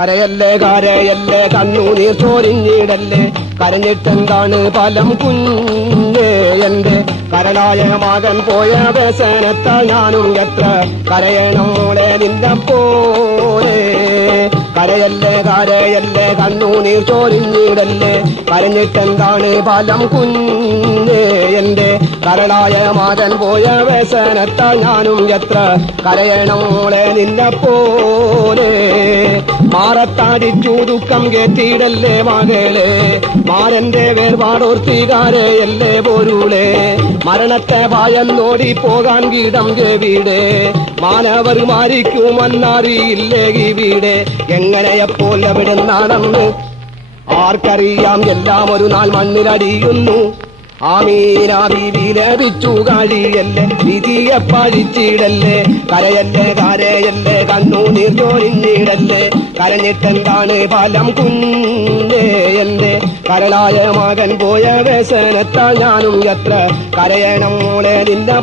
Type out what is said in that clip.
കരയല്ലേ കരയല്ലേ കണ്ണുനീർ ചോരിഞ്ഞിടല്ലേ. കരഞ്ഞിട്ടെന്താണ് ഫലം കുഞ്ഞേ എന്റെ? കരടായ മകൻ പോയ വ്യസനത്താൽ ഞാനും എത്ര കരയണം മോളെ നിന്റെ പോലെ കരയല്ലേ കരയല്ലേ കണ്ണുനീർ ചോരിഞ്ഞിടല്ലേ. കരഞ്ഞിട്ടെന്താണ് ഫലം കുഞ്ഞേ എന്റെ? കരടായ മകൻ പോയ വ്യസനത്താൽ ഞാനും എത്ര കരയണം മോളെ നിന്നെ പോലെ മാറത്താടിച്ചു ചൂതുക്കം കേട്ടിടല്ലേ മകളെ മാരന്റെ വേർപാടോർത്തികാരയല്ലേ പോരൂളെ? മരണത്തെ ഭയന്നോടി പോകാൻ കീടം വീട് മാനവർ മാരിക്കുമെന്നറിയില്ലേ വീട് എങ്ങനെയപ്പോൾ എവിടെ നടന്ന് ആർക്കറിയാം? എല്ലാം ഒരു നാൾ മണ്ണിലടിയുന്നു. ആമീന ലഭിച്ചു കാഴിയല്ലേ? വിധിയെ പഴിച്ചിടല്ലേ? കരയല്ലേ കരയല്ലേ? കണ്ണു നീർ ചോരിഞ്ഞിടല്ലേ കരഞ്ഞിട്ടെന്താണ് ഫലം കുന്നേ എന്റെ കരളായ മകൻ പോയ വ്യസനത്താൽ ഞാനും എത്ര കരയണം മോളെ നിന്നെ